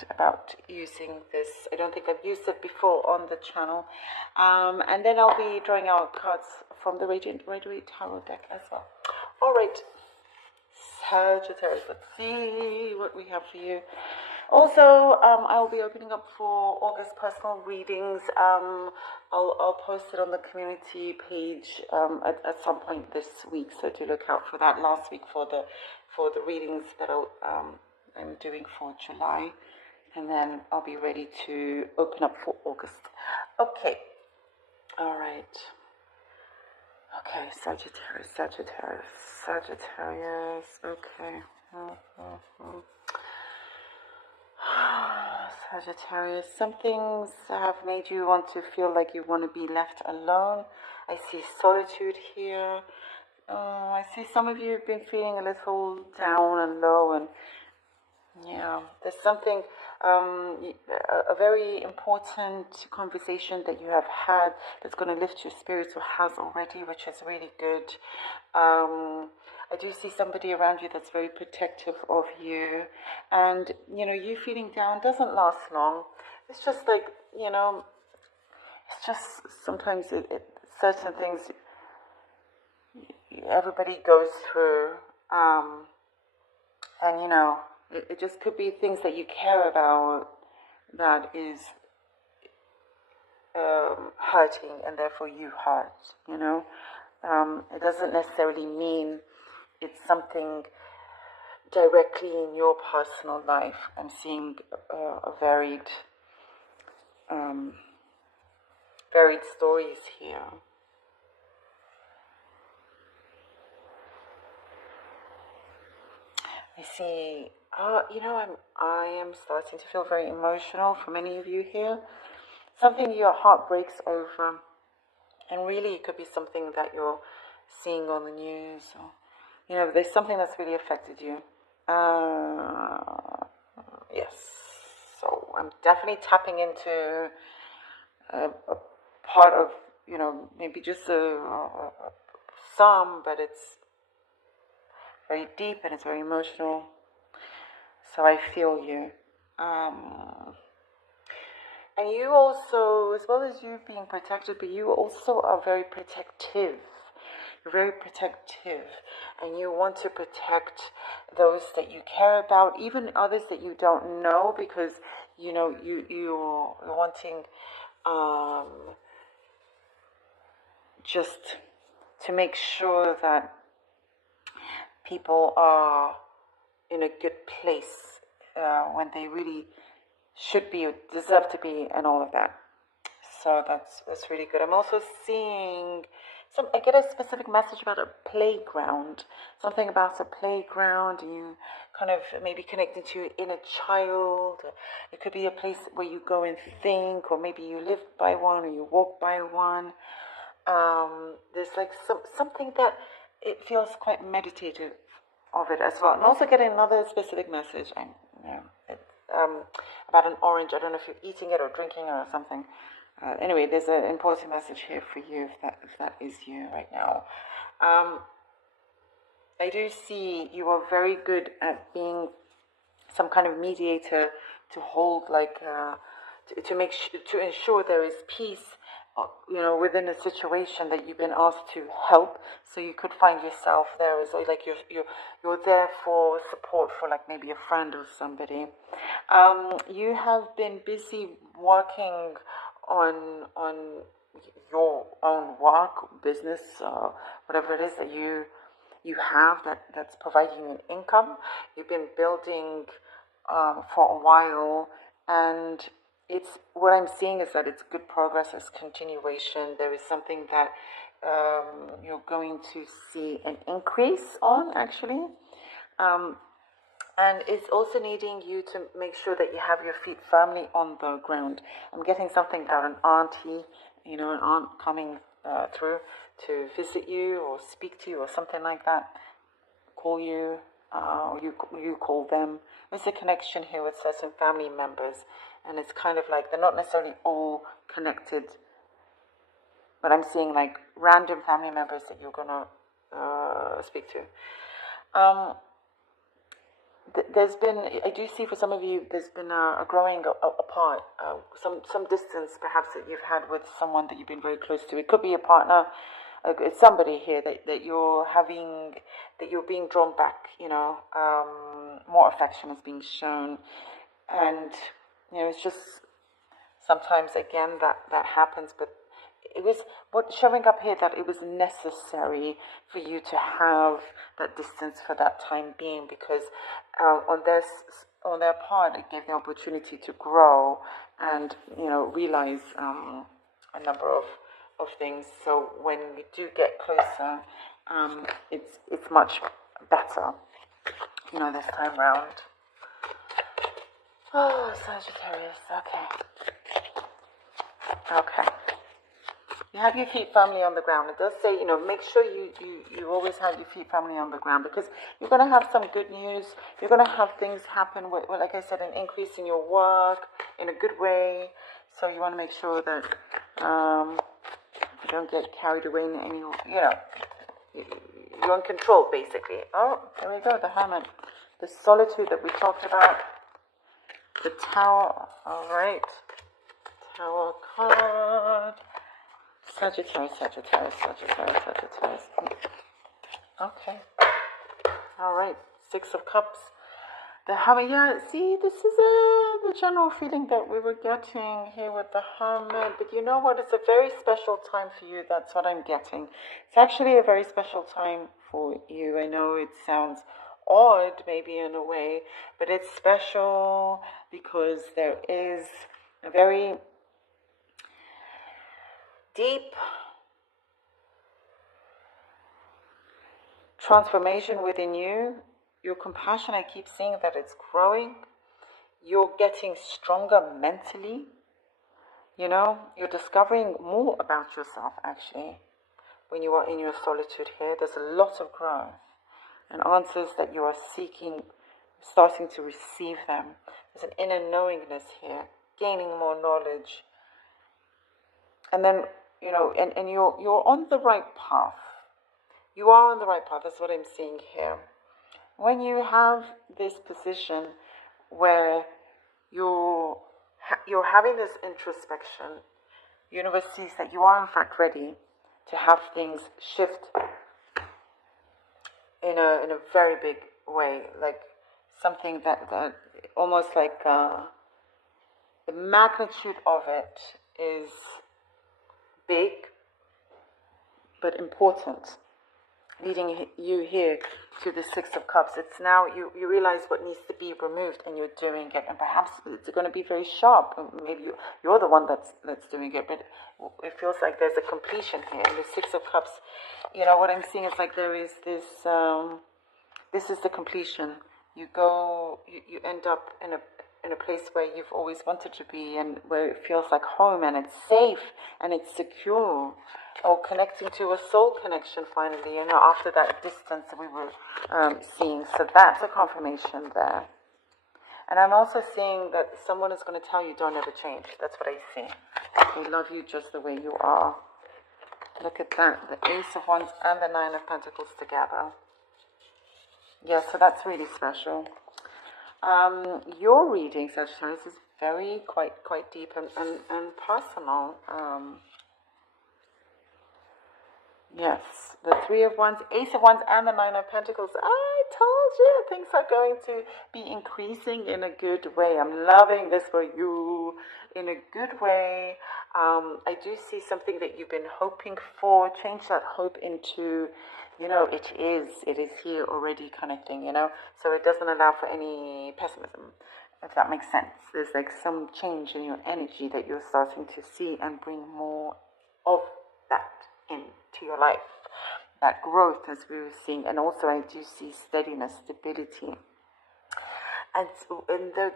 excited about using this. I don't think I've used it before on the channel. And then I'll be drawing out cards from the Radiant Tarot deck as well. All right, Sagittarius, let's see what we have for you. Also, I'll be opening up for August personal readings. I'll post it on the community page at some point this week, so do look out for that. Last week for the readings that I'm doing for July, and then I'll be ready to open up for August. Okay, all right. Okay, Sagittarius. Okay. Sagittarius, some things have made you want to feel like you want to be left alone. I see solitude here. I see some of you have been feeling a little down and low, and yeah, there's something, a very important conversation that you have had that's going to lift your spirits, or has already, which is really good. I do see somebody around you that's very protective of you, and you feeling down doesn't last long. It's just like, it's just sometimes certain things everybody goes through, and it just could be things that you care about that is hurting, and therefore you hurt. It doesn't necessarily mean it's something directly in your personal life. I'm seeing a varied stories here. I see. I am starting to feel very emotional for many of you here. Something your heart breaks over, and really it could be something that you're seeing on the news, or there's something that's really affected you. Yes. So I'm definitely tapping into a part of maybe just some, but it's very deep and it's very emotional. So I feel you. And you also, as well as you being protected, but you also are very protective. You're very protective, and you want to protect those that you care about, even others that you don't know, because you're wanting just to make sure that people are in a good place when they really should be, or deserve to be, and all of that. So that's really good. I'm also seeing I get a specific message about a playground, something about a playground, and you kind of maybe connecting to your inner child. It could be a place where you go and think, or maybe you live by one, or you walk by one. There's like something that it feels quite meditative of it as well. I'm also getting another specific message. About an orange. I don't know if you're eating it or drinking it or something. Anyway, there's an important message here for you if that is you right now. I do see you are very good at being some kind of mediator to hold, to ensure there is peace, within a situation that you've been asked to help. So you could find yourself there as like you're there for support for like maybe a friend or somebody. You have been busy working on your own work, business, whatever it is that you have that's providing you an income. You've been building for a while, and it's what I'm seeing is that it's good progress, it's continuation. There is something that you're going to see an increase on, actually. And it's also needing you to make sure that you have your feet firmly on the ground. I'm getting something about an auntie, an aunt coming through to visit you or speak to you or something like that. Call you, or you call them. There's a connection here with certain family members, and it's kind of like they're not necessarily all connected, but I'm seeing like random family members that you're gonna speak to. there's been, I do see for some of you, there's been a growing apart, some distance perhaps that you've had with someone that you've been very close to. It could be a partner, it's somebody here that you're having, that you're being drawn back, more affection is being shown. And, it's just sometimes, again, that happens, but it was what showing up here that it was necessary for you to have that distance for that time being, because on their part it gave the opportunity to grow and realize a number of things. So when we do get closer, it's much better, this time round. Oh, Sagittarius. Okay. You have your feet firmly on the ground. It does say, make sure you always have your feet firmly on the ground, because you're going to have some good news. You're going to have things happen with, like I said, an increase in your work in a good way. So you want to make sure that you don't get carried away in any, you're in control, basically. Oh, there we go, the Hermit. The solitude that we talked about. The Tower. All right. Tower card. Sagittarius. Okay. All right. 6 of Cups. The Hermit. Yeah, see, this is the general feeling that we were getting here with the Hermit. But you know what? It's a very special time for you. That's what I'm getting. It's actually a very special time for you. I know it sounds odd, maybe in a way, but it's special because there is a very deep transformation within you. Your compassion, I keep seeing that it's growing. You're getting stronger mentally. You're discovering more about yourself, actually, when you are in your solitude here. There's a lot of growth and answers that you are seeking, starting to receive them. There's an inner knowingness here, gaining more knowledge. And then, and you're on the right path. You are on the right path. That's what I'm seeing here. When you have this position where you're having this introspection, the universe sees that you are in fact ready to have things shift in a very big way, like something that almost like the magnitude of it is big but important, leading you here to the 6 of Cups. It's now you realize what needs to be removed, and you're doing it, and perhaps it's going to be very sharp. Maybe you're the one that's doing it, but it feels like there's a completion here. And the 6 of Cups, what I'm seeing is like there is this this is the completion. You end up in a place where you've always wanted to be, and where it feels like home, and it's safe and it's secure, or connecting to a soul connection finally, after that distance that we were seeing. So that's a confirmation there. And I'm also seeing that someone is going to tell you, don't ever change. That's what I see. They love you just the way you are. Look at that, the Ace of Wands and the 9 of Pentacles together. Yeah, so that's really special. Your reading, Sagittarius, is quite deep and personal. Yes, the 3 of Wands, Ace of Wands, and the 9 of Pentacles. I told you things are going to be increasing in a good way. I'm loving this for you in a good way. I do see something that you've been hoping for. Change that hope into, it is here already kind of thing, So it doesn't allow for any pessimism, if that makes sense. There's like some change in your energy that you're starting to see, and bring more of that into your life. That growth, as we were seeing. And also I do see steadiness, stability. And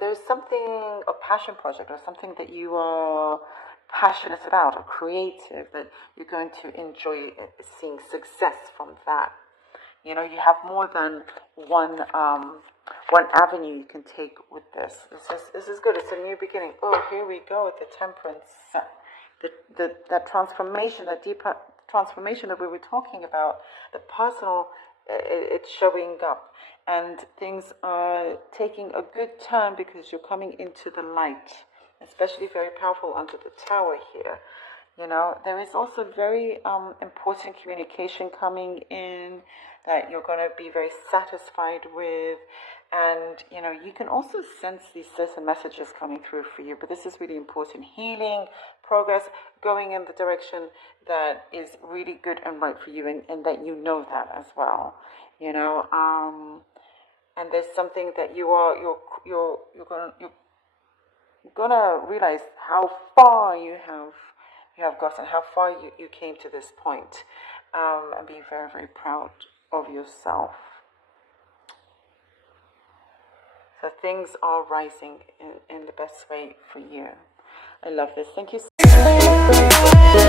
there's something, a passion project, or something that you are passionate about, or creative, that you're going to enjoy seeing success from that. You have more than one avenue you can take with this. This is good. It's a new beginning. Oh, here we go with the Temperance. That transformation, that deeper transformation that we were talking about, the personal it's showing up, and things are taking a good turn because you're coming into the light, especially very powerful under the Tower here. You know, there is also very important communication coming in that you're going to be very satisfied with. And, you know, you can also sense these certain messages coming through for you. But this is really important. Healing, progress, going in the direction that is really good and right for you. And that you know that as well. You know, and there's something that you're gonna realize how far you have gotten, how far you came to this point, and be very, very proud of yourself. So things are rising in the best way for you. I love this. Thank you so much.